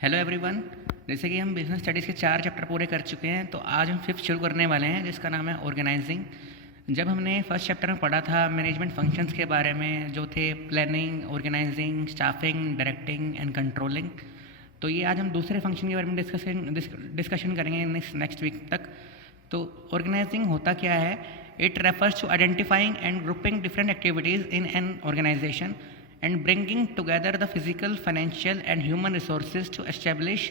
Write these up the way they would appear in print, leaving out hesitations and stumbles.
Hello everyone. जैसे कि हम बिजनेस स्टडीज़ के 4 चैप्टर पूरे कर चुके हैं, तो आज हम फिफ्थ शुरू करने वाले हैं जिसका नाम है ऑर्गेनाइजिंग। जब हमने फर्स्ट चैप्टर में पढ़ा था मैनेजमेंट फंक्शंस के बारे में, जो थे planning, organising, staffing, directing and controlling, तो ये आज हम दूसरे फंक्शन के बारे में डिस्कशन करेंगे नेक्स्ट वीक तक। तो ऑर्गेनाइजिंग होता क्या है? It refers to identifying and grouping different activities in an organisation and bringing together the physical, financial and human resources to establish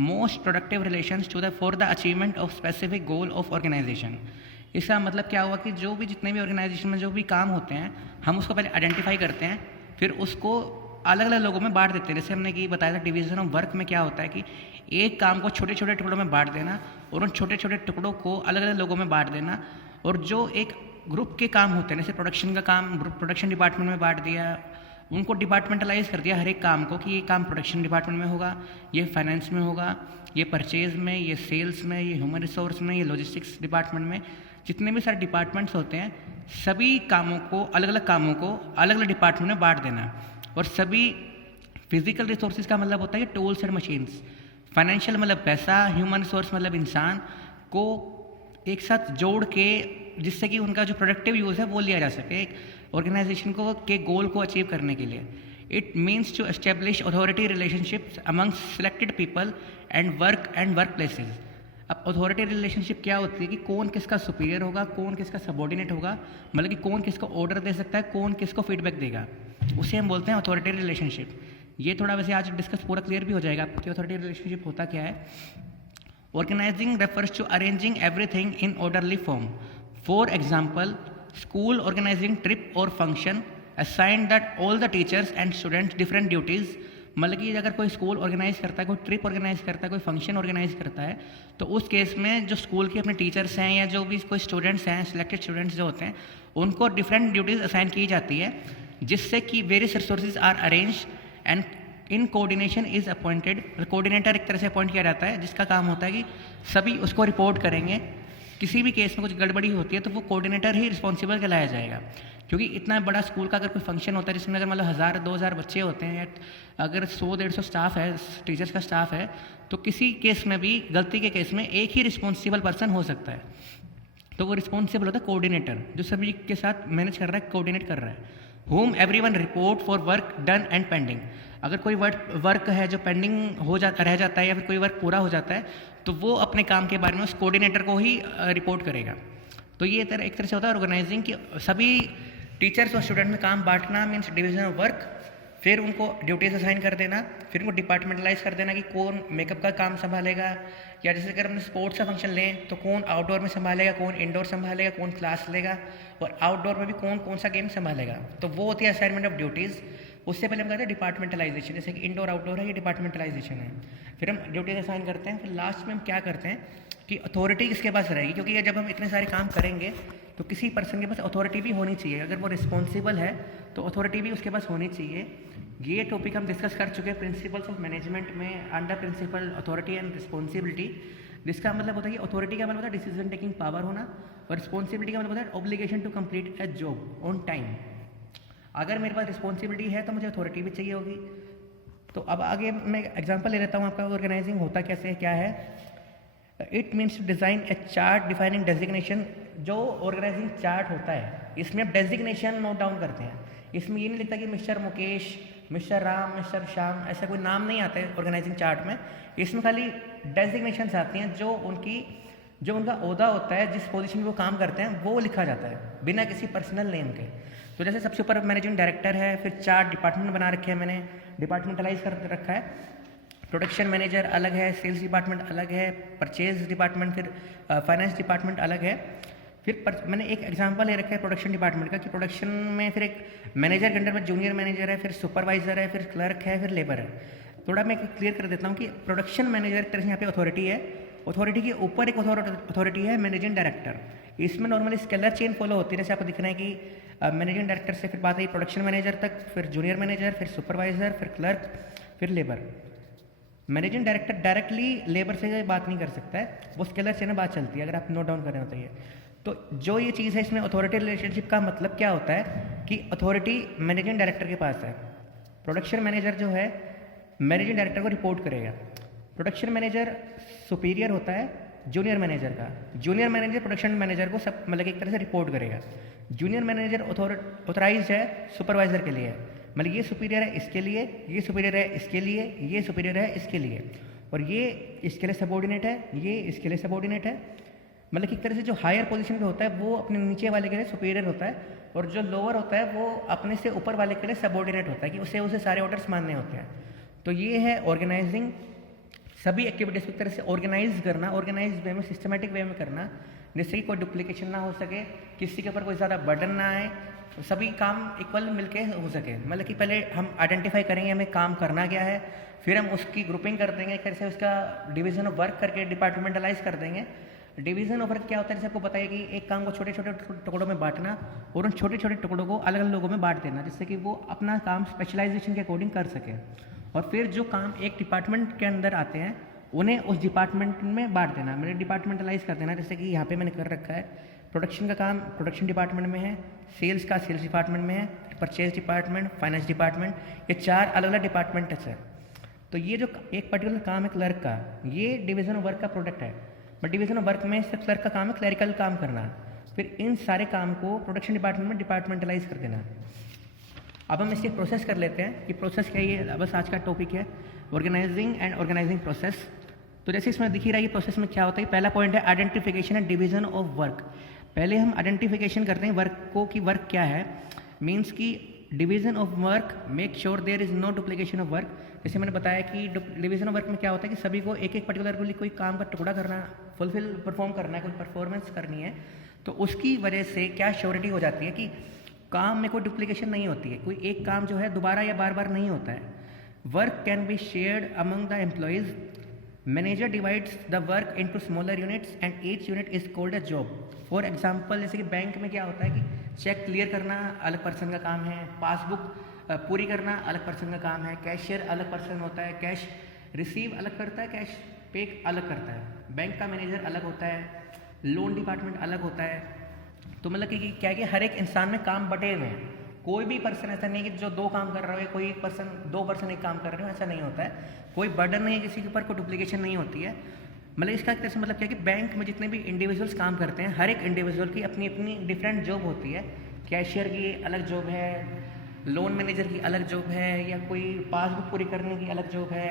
most productive relations for the achievement of specific goal of organization। इसका मतलब क्या हुआ कि जो भी जितने भी organisation में जो भी काम होते हैं, हम उसको पहले आइडेंटिफाई करते हैं, फिर उसको अलग अलग लोगों में बांट देते हैं। जैसे हमने कि बताया था डिवीजन ऑफ वर्क में क्या होता है कि एक काम को छोटे छोटे टुकड़ों में बांट देना और उन छोटे छोटे टुकड़ों को अलग अलग लोगों में बांट देना। और जो एक ग्रुप के काम होते हैं, जैसे प्रोडक्शन का काम प्रोडक्शन डिपार्टमेंट में बांट दिया, उनको डिपार्टमेंटलाइज कर दिया हर एक काम को कि ये काम प्रोडक्शन डिपार्टमेंट में होगा, ये फाइनेंस में होगा, ये परचेज में, ये सेल्स में, ये ह्यूमन रिसोर्स में, ये लॉजिस्टिक्स डिपार्टमेंट में। जितने भी सारे डिपार्टमेंट्स होते हैं, सभी कामों को अलग अलग कामों को अलग अलग डिपार्टमेंट में बांट देना। और सभी फिजिकल रिसोर्सेज का मतलब होता है टूल्स एंड मशीन्स, फाइनेंशियल मतलब पैसा, ह्यूमन रिसोर्स मतलब इंसान को एक साथ जोड़ के, जिससे कि उनका जो प्रोडक्टिव यूज़ है वो लिया जा सके ऑर्गेनाइजेशन को के गोल को अचीव करने के लिए। It means to establish authority relationships among selected people and work places. अब अथॉरिटी रिलेशनशिप क्या होती है कि कौन किसका सुपीरियर होगा, कौन किसका सबॉर्डिनेट होगा, मतलब कि कौन किसको ऑर्डर दे सकता है, कौन किसको फीडबैक देगा, उसे हम बोलते हैं अथॉरिटी रिलेशनशिप। ये थोड़ा वैसे आज डिस्कस पूरा क्लियर भी हो जाएगा आपको कि अथॉरिटी रिलेशनशिप होता क्या है। Organising refers to arranging everything in orderly form. For example, school organizing trip or function assigned that all the teachers and students different duties। मतलब कि अगर कोई स्कूल ऑर्गेनाइज करता है, कोई ट्रिप ऑर्गेनाइज करता है, कोई फंक्शन ऑर्गेनाइज करता है, तो उस केस में जो स्कूल के अपने टीचर्स हैं या जो भी कोई स्टूडेंट्स हैं, सिलेक्टेड स्टूडेंट्स जो होते हैं, उनको डिफरेंट ड्यूटीज़ असाइन की जाती है, जिससे कि various resources are arrange and in coordination is appointed. Coordinator एक तरह से अपॉइंट किया जाता है, जिसका काम होता है कि सभी उसको रिपोर्ट करेंगे। किसी भी केस में कुछ गड़बड़ी होती है तो वो कोऑर्डिनेटर ही रिस्पॉन्सिबल कहलाया जाएगा। क्योंकि इतना बड़ा स्कूल का अगर कोई फंक्शन होता है जिसमें अगर मतलब 1000-2000 बच्चे होते हैं, या अगर 100-150 स्टाफ है, टीचर्स का स्टाफ है, तो किसी केस में भी गलती के केस में एक ही रिस्पॉन्सिबल पर्सन हो सकता है। तो वो रिस्पॉन्सिबल होता है कोऑर्डिनेटर, जो सभी के साथ मैनेज कर रहा है, कोऑर्डिनेट कर रहा है। Home everyone report for work done and pending. अगर कोई वर्क है जो पेंडिंग रह जाता है या फिर कोई वर्क पूरा हो जाता है, तो वो अपने काम के बारे में उस कोऑर्डिनेटर को ही रिपोर्ट करेगा। तो ये एक तरह से होता है ऑर्गेनाइजिंग कि सभी टीचर्स और स्टूडेंट में काम बांटना, मीन्स डिवीजन ऑफ वर्क, फिर उनको ड्यूटीज असाइन कर देना, फिर उनको डिपार्टमेंटलाइज कर देना कि कौन मेकअप का काम संभालेगा, या जैसे अगर हमने स्पोर्ट्स का फंक्शन लें तो कौन आउटडोर में संभालेगा, कौन इंडोर संभालेगा, कौन क्लास लेगा, और आउटडोर में भी कौन कौन सा गेम संभालेगा। तो वो होती है असाइनमेंट ऑफ ड्यूटीज़। उससे पहले हम कहते हैं डिपार्टमेंटलाइजेशन, जैसे कि इंडोर आउटडोर है, ये डिपार्टमेंटलाइजेशन है। फिर हम ड्यूटीज असाइन करते हैं, फिर लास्ट में हम क्या करते हैं कि अथॉरिटी किसके पास रहेगी, क्योंकि जब हम इतने सारे काम करेंगे तो किसी पर्सन के पास अथॉरिटी भी होनी चाहिए। अगर वो रिस्पॉन्सिबल है तो अथॉरिटी भी उसके पास होनी चाहिए। ये टॉपिक हम डिस्कस कर चुके हैं प्रिंसिपल्स ऑफ मैनेजमेंट में, under principle authority and responsibility. जिसका मतलब होता है कि अथॉरिटी का मतलब होता है डिसीजन टेकिंग पावर होना, और रिस्पॉन्सिबिलिटी का मतलब होता है obligation to complete a job on time. अगर मेरे पास रिस्पॉन्सिबिलिटी है तो मुझे अथॉरिटी भी चाहिए होगी। तो अब आगे मैं एग्जांपल ले लेता हूँ आपका। ऑर्गेनाइजिंग होता कैसे है, क्या है? It means to design a chart defining designation. जो ऑर्गेनाइजिंग चार्ट होता है, इसमें आप डेजिग्नेशन नोट डाउन करते हैं। इसमें ये नहीं लिखता कि mister Mukesh, mister Ram, mister Shyam, ऐसा कोई नाम नहीं आता है ऑर्गेनाइजिंग चार्ट में। इसमें खाली डेजिग्नेशंस आती हैं, जो उनका ओहदा होता है, जिस पोजीशन में वो काम करते हैं, वो लिखा जाता है बिना किसी पर्सनल नेम के। तो जैसे सबसे ऊपर मैनेजिंग डायरेक्टर है, फिर 4 डिपार्टमेंट बना रखे हैं मैंने, डिपार्टमेंटलाइज कर रखा है। प्रोडक्शन मैनेजर अलग है, सेल्स डिपार्टमेंट अलग है, परचेज डिपार्टमेंट, फिर फाइनेंस डिपार्टमेंट अलग है। फिर मैंने एक एग्जांपल ले रखा है प्रोडक्शन डिपार्टमेंट का, कि प्रोडक्शन में फिर एक मैनेजर के अंडर में जूनियर मैनेजर है, फिर सुपरवाइजर है, फिर क्लर्क है, फिर लेबर है। थोड़ा मैं क्लियर कर देता हूँ कि प्रोडक्शन मैनेजर एक तरह से यहाँ पे अथॉरिटी है। अथॉरिटी के ऊपर एक अथॉरिटी है मैनेजिंग डायरेक्टर। इसमें नॉर्मली स्केलर चेन फॉलो होती है, जैसे आपको दिख रहा है कि मैनेजिंग डायरेक्टर से फिर बात आई प्रोडक्शन मैनेजर तक, फिर जूनियर मैनेजर, फिर सुपरवाइजर, फिर क्लर्क, फिर labour. Managing director directly labour से बात नहीं कर सकता है, वो स्केलर चेन में बात चलती है, अगर आप नोट डाउन करें तो ये। तो जो ये चीज़ है, इसमें अथॉरिटी रिलेशनशिप का मतलब क्या होता है कि अथॉरिटी मैनेजिंग डायरेक्टर के पास है। प्रोडक्शन मैनेजर जो है मैनेजिंग डायरेक्टर को रिपोर्ट करेगा। प्रोडक्शन मैनेजर सुपीरियर होता है जूनियर मैनेजर का। जूनियर मैनेजर प्रोडक्शन मैनेजर को सब मतलब एक तरह से रिपोर्ट करेगा। जूनियर मैनेजर ऑथोराइज है सुपरवाइजर के लिए, मतलब ये सुपीरियर है इसके लिए, ये सुपीरियर है इसके लिए, ये सुपीरियर है इसके लिए, और ये इसके लिए सबॉर्डिनेट है, ये इसके लिए सबॉर्डिनेट है। मतलब एक तरह से जो हायर पोजीशन पे होता है वो अपने नीचे वाले के लिए सुपीरियर होता है, और जो लोअर होता है वो अपने से ऊपर वाले के लिए सबॉर्डिनेट होता है कि उसे सारे ऑर्डर्स मानने होते हैं। तो ये है ऑर्गेनाइजिंग, सभी एक्टिविटीज़ को एक तरह से ऑर्गेनाइज करना, ऑर्गेनाइज वे में, सिस्टमेटिक वे में करना, जिससे कि कोई डुप्लीकेशन ना हो सके, किसी के ऊपर कोई ज़्यादा बर्डन ना आए, सभी काम इक्वल मिलके हो सके। मतलब कि पहले हम आइडेंटिफाई करेंगे हमें काम करना क्या है, फिर हम उसकी ग्रुपिंग कर देंगे, कैसे उसका डिवीजन ऑफ वर्क करके डिपार्टमेंटलाइज कर देंगे। डिवीजन ऑफ वर्क क्या होता है, जैसे आपको पता है कि एक काम को छोटे छोटे टुकड़ों में बांटना और उन छोटे छोटे टुकड़ों को अलग अलग लोगों में बांट देना, जिससे कि वो अपना काम स्पेशलाइजेशन के अकॉर्डिंग कर सके। और फिर जो काम एक डिपार्टमेंट के अंदर आते हैं उन्हें उस डिपार्टमेंट में बांट देना, मतलब डिपार्टमेंटलाइज कर देना। जैसे कि यहाँ पे मैंने कर रखा है, प्रोडक्शन का काम प्रोडक्शन डिपार्टमेंट में है, सेल्स का सेल्स डिपार्टमेंट में है, परचेज डिपार्टमेंट, फाइनेंस डिपार्टमेंट, ये 4 अलग अलग डिपार्टमेंट है। तो ये जो एक पर्टिकुलर काम है क्लर्क का, ये डिवीजन ऑफ वर्क का प्रोडक्ट है, बट डिवीजन ऑफ वर्क में सिर्फ क्लर्क का काम है क्लरिकल काम करना। फिर इन सारे काम को प्रोडक्शन डिपार्टमेंट में डिपार्टमेंटलाइज कर देना। अब हम इसके प्रोसेस कर लेते हैं कि प्रोसेस क्या है, बस आज का टॉपिक है ऑर्गेनाइजिंग एंड ऑर्गेनाइजिंग प्रोसेस। तो जैसे इसमें दिख ही रहा है प्रोसेस में क्या होता है। पहला पॉइंट है identification and division of work. पहले हम आइडेंटिफिकेशन करते हैं वर्क को कि वर्क क्या है, मीन्स कि division of work, make sure there is no duplication of work. जैसे मैंने बताया कि डिवीजन ऑफ वर्क में क्या होता है कि सभी को एक एक पर्टिकुलर कोई काम का टुकड़ा करना, फुलफिल परफॉर्म करना है, कोई परफॉर्मेंस करनी है, तो उसकी वजह से क्या श्योरिटी हो जाती है कि काम में कोई डुप्लीकेशन नहीं होती है, कोई एक काम जो है दोबारा या बार बार नहीं होता है। Work can be shared among the employees. Manager divides the work into smaller units and each unit is called a job. For example, जैसे कि बैंक में क्या होता है कि चेक क्लियर करना अलग पर्सन का काम है, पासबुक पूरी करना अलग पर्सन का काम है, कैशियर अलग पर्सन होता है, कैश रिसीव अलग करता है, कैश पे अलग करता है, बैंक का मैनेजर अलग होता है, लोन डिपार्टमेंट अलग होता है। तो मतलब कि क्या है कि हर एक इंसान में काम बटे हुए हैं, कोई भी पर्सन ऐसा नहीं है कि जो 2 काम कर रहा है, कोई एक पर्सन 2 पर्सन एक काम कर रहे हो, ऐसा नहीं होता है। कोई बर्डन नहीं है किसी के ऊपर, कोई डुप्लीकेशन नहीं होती है। मतलब इसका एक तरह से मतलब क्या है कि बैंक में जितने भी इंडिविजुअल्स काम करते हैं, हर एक इंडिविजुअल की अपनी अपनी डिफरेंट जॉब होती है। कैशियर की अलग जॉब है, लोन मैनेजर की अलग जॉब है, या कोई पासबुक पूरी करने की अलग जॉब है,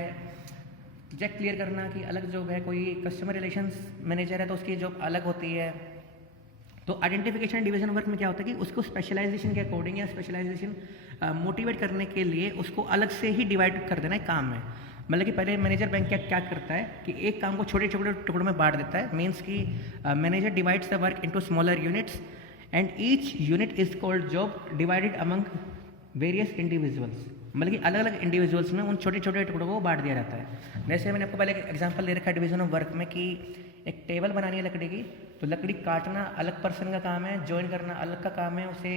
चेक क्लियर करना की अलग जॉब है, कोई कस्टमर रिलेशंस मैनेजर है तो उसकी जॉब अलग होती है। तो आइडेंटिफिकेशन डिवीजन वर्क में क्या होता है कि उसको स्पेशलाइजेशन के अकॉर्डिंग या स्पेशलाइजेशन मोटिवेट करने के लिए उसको अलग से ही डिवाइड कर देना है काम में। मतलब कि पहले मैनेजर बैंक क्या करता है कि एक काम को छोटे छोटे टुकड़ों में बांट देता है, मीन्स कि manager divides the work into smaller units and each unit is called job divided among various individuals. मतलब कि अलग अलग इंडिविजुअल्स में उन छोटे छोटे टुकड़ों को बांट दिया जाता है। जैसे मैंने आपको पहले एक एग्जांपल दे रखा है डिवीजन ऑफ वर्क में कि एक टेबल बनानी है लकड़ी की, तो लकड़ी काटना अलग पर्सन का काम है, जॉइन करना अलग का काम है, उसे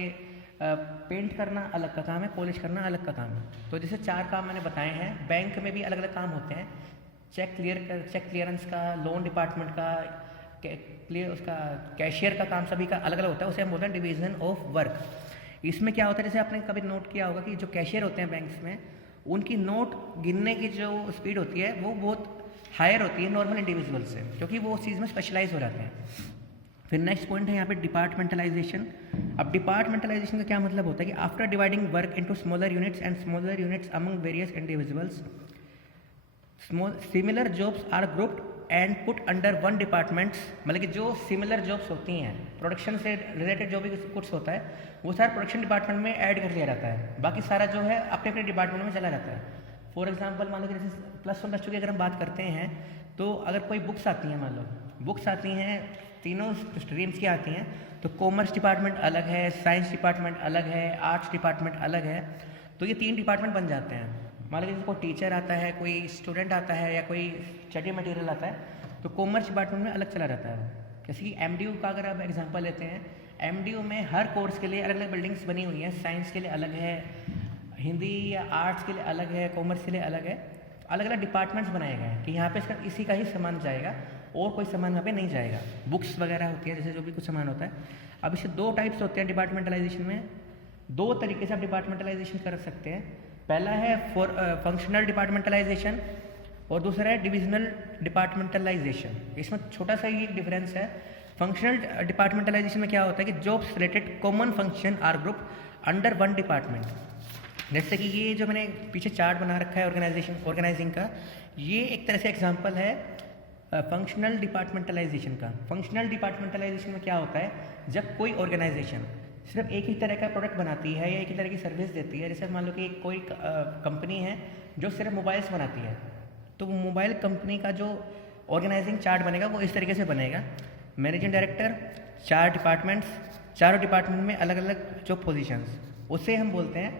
पेंट करना अलग का काम है, पॉलिश करना अलग का काम है। तो जैसे 4 काम मैंने बताए हैं। बैंक में भी अलग अलग काम होते हैं, चेक क्लियरेंस का, लोन डिपार्टमेंट का, उसका कैशियर का काम, सभी का अलग अलग होता है, उसे हम बोलते हैं डिवीजन ऑफ वर्क। इसमें क्या होता है, जैसे आपने कभी नोट किया होगा कि जो कैशियर होते हैं बैंक्स में, उनकी नोट गिनने की जो स्पीड होती है वो बहुत हायर होती है नॉर्मल इंडिविजुअल से, क्योंकि वो उस चीज़ में स्पेशलाइज हो जाते हैं। फिर नेक्स्ट पॉइंट है यहाँ पे डिपार्टमेंटलाइजेशन। अब डिपार्टमेंटलाइजेशन का क्या मतलब होता है कि after dividing work into smaller units and smaller units among various individuals, similar jobs are grouped and put under one departments. मतलब कि जो सिमिलर जॉब्स होती हैं, प्रोडक्शन से रिलेटेड जो भी कुछ होता है, वो सारा प्रोडक्शन डिपार्टमेंट में ऐड कर लिया जाता है, बाकी सारा जो है अपने अपने डिपार्टमेंट में चला जाता है। फॉर एग्जाम्पल मान लो कि जैसे +1 +2 की अगर हम बात करते हैं, तो अगर कोई बुक्स आती हैं, मान लो बुक्स आती हैं, तीनों स्ट्रीम्स की आती हैं, तो कॉमर्स डिपार्टमेंट अलग है, साइंस डिपार्टमेंट अलग है, आर्ट्स डिपार्टमेंट अलग है, तो ये 3 डिपार्टमेंट बन जाते हैं। मान लीजिए कोई टीचर आता है, कोई स्टूडेंट आता है, या कोई स्टडी मटेरियल आता है, तो कॉमर्स डिपार्टमेंट में अलग चला जाता है। जैसे कि MDU का अगर आप एग्जांपल लेते हैं, MDU में हर कोर्स के लिए अलग अलग बिल्डिंग्स बनी हुई हैं, साइंस के लिए अलग है, हिंदी या आर्ट्स के लिए अलग है, कॉमर्स के लिए अलग है, अलग अलग डिपार्टमेंट्स बनाए गए हैं कि यहाँ पे इसका इसी का ही सामान जाएगा और कोई सामान वहाँ पे नहीं जाएगा। बुक्स वगैरह होती है, जैसे जो भी कुछ सामान होता है। अब इससे 2 टाइप्स होते हैं डिपार्टमेंटलाइजेशन में। 2 तरीके से आप डिपार्टमेंटलाइजेशन कर सकते हैं। पहला है फंक्शनल डिपार्टमेंटलाइजेशन और दूसरा है डिविजनल डिपार्टमेंटलाइजेशन। इसमें छोटा सा ही एक डिफरेंस है। फंक्शनल डिपार्टमेंटलाइजेशन में क्या होता है कि jobs related common function are group under one department. जैसे कि ये जो मैंने पीछे चार्ट बना रखा है ऑर्गेनाइजिंग का, ये एक तरह से एग्जांपल है फंक्शनल डिपार्टमेंटलाइजेशन का। फंक्शनल डिपार्टमेंटलाइजेशन में क्या होता है, जब कोई ऑर्गेनाइजेशन सिर्फ एक ही तरह का प्रोडक्ट बनाती है या एक ही तरह की सर्विस देती है, जैसे मान लो कि कोई कंपनी है जो सिर्फ मोबाइल्स बनाती है, तो वो मोबाइल कंपनी का जो ऑर्गेनाइजिंग चार्ट बनेगा वो इस तरीके से बनेगा। मैनेजिंग डायरेक्टर, 4 डिपार्टमेंट्स, चारों डिपार्टमेंट में अलग अलग जो पोजीशंस, उसे हम बोलते हैं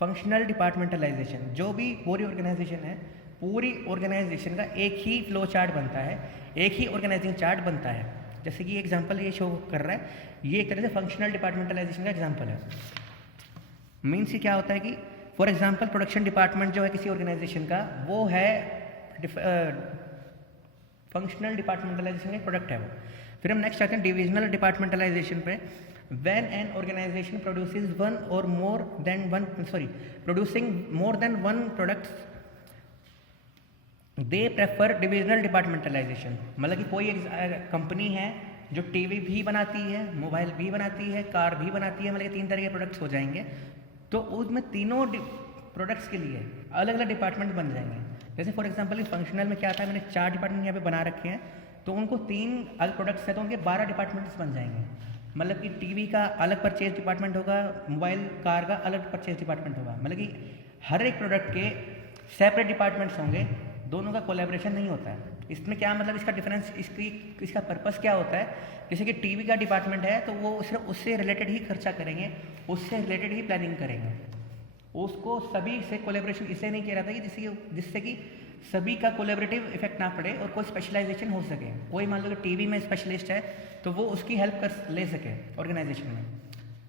फंक्शनल डिपार्टमेंटलाइजेशन। जो भी पूरी ऑर्गेनाइजेशन है, पूरी ऑर्गेनाइजेशन का एक ही फ्लो चार्ट बनता है, एक ही ऑर्गेनाइजिंग चार्ट बनता है। जैसे कि एग्जांपल ये शो कर रहा है, ये एक तरह से फंक्शनल डिपार्टमेंटलाइजेशन का एग्जांपल है। मीन्स क्या होता है कि फॉर एग्जांपल प्रोडक्शन डिपार्टमेंट जो है किसी ऑर्गेनाइजेशन का, वो है फंक्शनल डिपार्टमेंटलाइजेशन का प्रोडक्ट है वो। फिर हम नेक्स्ट आते हैं डिविजनल डिपार्टमेंटलाइजेशन पे। When an organization produces producing more than one products, they prefer divisional departmentalisation. मतलब कि कोई एक कंपनी है जो टीवी भी बनाती है, मोबाइल भी बनाती है, कार भी बनाती है, मतलब कि 3 तरह के प्रोडक्ट्स हो जाएंगे, तो उसमें तीनों प्रोडक्ट्स के लिए अलग अलग डिपार्टमेंट बन जाएंगे। जैसे फॉर एग्जांपल फंक्शनल में क्या था, मैंने 4 डिपार्टमेंट यहाँ पे बना रखे हैं, तो उनको 3 अलग प्रोडक्ट्स है तो उनके 12 डिपार्टमेंट्स बन जाएंगे। मतलब कि टीवी का अलग परचेज डिपार्टमेंट होगा, मोबाइल कार का अलग परचेज डिपार्टमेंट होगा। मतलब कि हर एक प्रोडक्ट के सेपरेट डिपार्टमेंट्स होंगे, दोनों का कोलैबोरेशन नहीं होता है। इसमें क्या मतलब इसका डिफरेंस, इसका पर्पस क्या होता है, जैसे कि टीवी का डिपार्टमेंट है तो वो सिर्फ उससे रिलेटेड ही खर्चा करेंगे, उससे रिलेटेड ही प्लानिंग करेंगे, उसको सभी से कोलैबोरेशन इसलिए नहीं किया जाता कि जिससे कि सभी का कोलैबोरेटिव इफेक्ट ना पड़े और कोई स्पेशलाइजेशन हो सके। कोई मान लो कि टीवी में स्पेशलिस्ट है तो वो उसकी हेल्प कर ले सके ऑर्गेनाइजेशन में।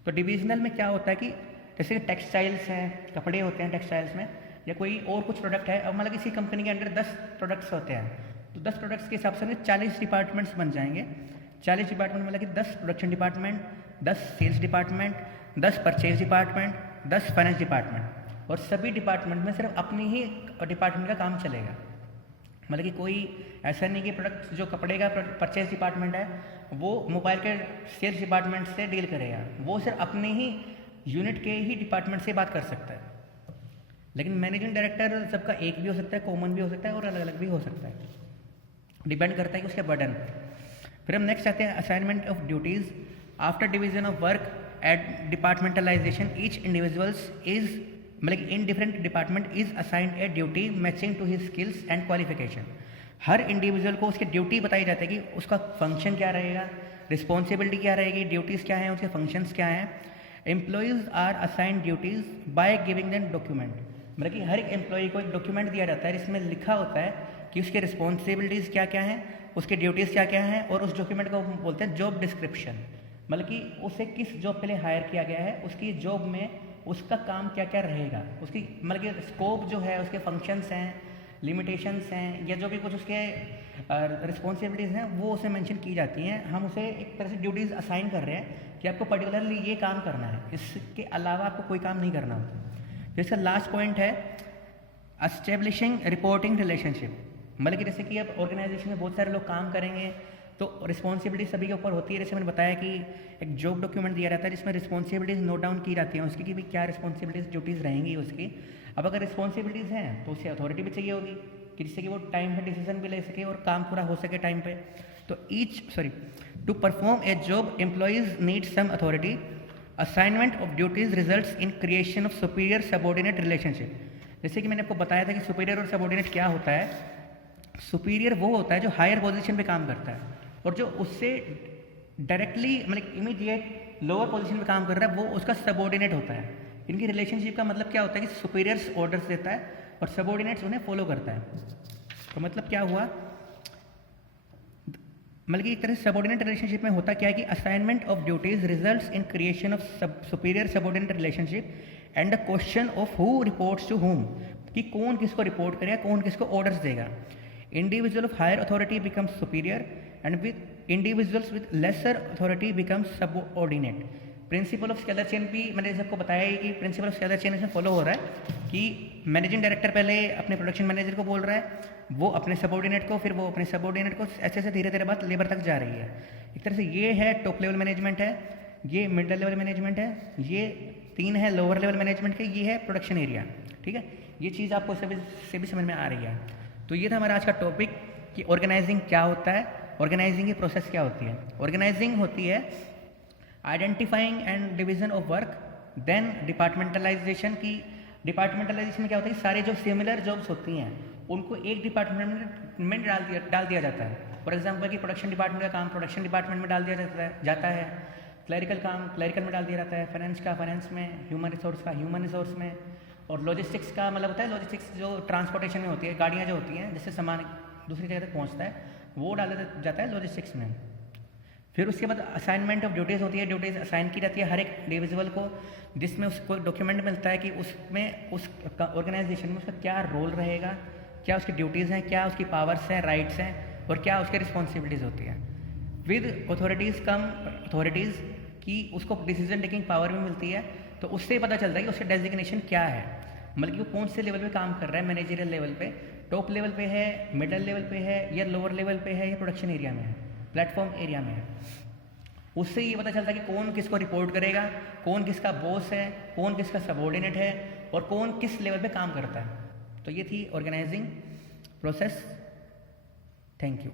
तो डिविजनल में क्या होता है कि जैसे टेक्सटाइल्स हैं, कपड़े होते हैं टेक्सटाइल्स में, या कोई और कुछ प्रोडक्ट है, अब मतलब किसी कंपनी के अंडर 10 प्रोडक्ट्स होते हैं, तो 10 प्रोडक्ट्स के हिसाब से 40 डिपार्टमेंट्स बन जाएंगे। 40 डिपार्टमेंट मतलब कि 10 production department, 10 sales department, 10 purchase department, 10 finance department, और सभी डिपार्टमेंट में सिर्फ अपनी ही डिपार्टमेंट का काम चलेगा। मतलब कि कोई ऐसा नहीं कि प्रोडक्ट जो कपड़े का परचेज डिपार्टमेंट है वो मोबाइल के सेल्स डिपार्टमेंट से डील करेगा, वो सिर्फ अपने ही यूनिट के ही डिपार्टमेंट से बात कर सकता है। लेकिन मैनेजिंग डायरेक्टर सबका एक भी हो सकता है, कॉमन भी हो सकता है और अलग अलग भी हो सकता है, डिपेंड करता है कि उसके बर्डन। फिर हम नेक्स्ट आते हैं assignment of duties. After division of work at departmentalisation each individuals is मतलब in different department is assigned a duty matching to his skills and qualification. हर इंडिविजुअल को उसकी ड्यूटी बताई जाती है कि उसका फंक्शन क्या रहेगा, रिस्पॉन्सिबिलिटी क्या रहेगी, ड्यूटीज़ क्या हैं, उसके फंक्शंस क्या हैं। Employees are assigned duties by giving them document. मतलब कि हर एक एम्प्लॉय को एक डॉक्यूमेंट दिया जाता है जिसमें लिखा होता है कि उसके रिस्पॉन्सिबिलिटीज़ क्या क्या हैं, उसके ड्यूटीज़ क्या क्या हैं, और उस डॉक्यूमेंट को बोलते हैं जॉब डिस्क्रिप्शन। मतलब कि उसे किस जॉब के लिए हायर किया गया है, उसकी जॉब में उसका काम क्या क्या रहेगा, उसकी मतलब कि स्कोप जो है, उसके फंक्शंस हैं, लिमिटेशंस हैं, या जो भी कुछ उसके रिस्पॉन्सिबिलिटीज़ हैं वो उसे मेंशन की जाती हैं। हम उसे एक तरह से ड्यूटीज़ असाइन कर रहे हैं कि आपको पर्टिकुलरली ये काम करना है, इसके अलावा आपको कोई काम नहीं करना होता। जैसे लास्ट पॉइंट है एस्टेब्लिशिंग रिपोर्टिंग रिलेशनशिप। मतलब कि जैसे कि अब ऑर्गेनाइजेशन में बहुत सारे लोग काम करेंगे तो रिस्पॉन्सिबिलिटी सभी के ऊपर होती है। जैसे मैंने बताया कि एक जॉब डॉक्यूमेंट दिया जाता है जिसमें रिस्पॉन्सिबिलिटीज़ नोट डाउन की जाती हैं उसकी, कि भाई क्या रिस्पॉन्सिबिलिटीज़ ड्यूटीज़ रहेंगी उसकी। अब अगर रिस्पॉन्सिबिलिटीज़ हैं तो उसे अथॉरिटी भी चाहिए होगी कि जिससे कि वो टाइम पे डिसीजन भी ले सके और काम पूरा हो सके टाइम पे। तो to perform a job employees need some authority. Assignment of duties results in creation of superior subordinate relationship. जैसे कि मैंने आपको बताया था कि सुपीरियर और सबऑर्डिनेट क्या होता है। सुपीरियर वो होता है जो हायर पोजीशन पे काम करता है, और जो उससे डायरेक्टली मतलब इमीडिएट लोअर पोजीशन पे काम कर रहा है वो उसका सबऑर्डिनेट होता है। इनकी रिलेशनशिप का मतलब क्या होता है कि सुपीरियर्स ऑर्डर्स देता है और सबऑर्डिनेट्स उन्हें फॉलो करता है। तो मतलब क्या हुआ, मतलब कि एक तरह से सबऑर्डिनेट रिलेशनशिप में होता क्या है कि assignment of duties results in creation of superior subordinate relationship and the question of who reports to whom, कि कौन किसको रिपोर्ट करेगा, कौन किसको ऑर्डर्स देगा। Individual of higher authority becomes superior and with individuals with lesser authority becomes subordinate. Principle of scalar chain भी मैंने सबको बताया ही कि प्रिंसिपल ऑफ स्केलर चेन इसमें फॉलो हो रहा है कि मैनेजिंग डायरेक्टर पहले अपने प्रोडक्शन मैनेजर को बोल रहा है, वो अपने सबऑर्डिनेट को, फिर वो अपने सबऑर्डिनेट को, ऐसे ऐसे धीरे धीरे बात लेबर तक जा रही है। एक तरह से ये है टॉप लेवल मैनेजमेंट है, ये मिडल लेवल मैनेजमेंट है, ये 3 है लोअर लेवल मैनेजमेंट के, ये है प्रोडक्शन एरिया। ठीक है, ये चीज़ आपको से भी समझ में आ रही है। तो ये था हमारा आज का टॉपिक कि ऑर्गेनाइजिंग क्या होता है, ऑर्गेनाइजिंग की प्रोसेस क्या होती है। ऑर्गेनाइजिंग होती है identifying and division of work, then departmentalisation की। डिपार्टमेंटलाइजेशन में क्या होता है कि सारे जो सिमिलर जॉब्स होती हैं उनको एक डिपार्टमेंट में डाल दिया जाता है। फॉर एग्जाम्पल कि प्रोडक्शन डिपार्टमेंट का काम प्रोडक्शन डिपार्टमेंट में डाल दिया जाता है, क्लरिकल काम क्लरिकल में डाल दिया जाता है, फाइनेंस का फाइनेंस में, ह्यूमन रिसोर्स का ह्यूमन रिसोर्स में, और लॉजिस्टिक्स का मतलब होता है लॉजिस्टिक्स जो ट्रांसपोर्टेशन में होती है, गाड़ियाँ जो होती हैं जिससे सामान दूसरी जगह तक पहुँचता है, वो डाला जाता है लॉजिस्टिक्स में। फिर उसके बाद असाइनमेंट ऑफ ड्यूटीज़ होती है, ड्यूटीज़ असाइन की जाती है हर एक इंडिविजुअल को, जिसमें उसको डॉक्यूमेंट मिलता है कि उसमें उस ऑर्गेनाइजेशन में उसका क्या रोल रहेगा, क्या उसकी ड्यूटीज़ हैं, क्या उसकी पावर्स हैं, राइट्स हैं, और क्या उसकी रिस्पॉन्सिबिलिटीज़ होती हैं। विद अथॉरिटीज़ कम अथॉरिटीज़ की उसको डिसीजन टेकिंग पावर भी मिलती है। तो उससे पता चलता है कि उसका डेजिग्नेशन क्या है, मतलब कि वो कौन से लेवल पे काम कर रहा है, मैनेजरियल लेवल पे, टॉप लेवल पे है, मिडल लेवल पे है, या लोअर लेवल पे है, या प्रोडक्शन एरिया में है, प्लेटफॉर्म एरिया में है। उससे ये पता चलता है कि कौन किसको रिपोर्ट करेगा, कौन किसका बॉस है, कौन किसका सबऑर्डिनेट है, और कौन किस लेवल पे काम करता है। तो ये थी ऑर्गेनाइजिंग प्रोसेस। Thank you.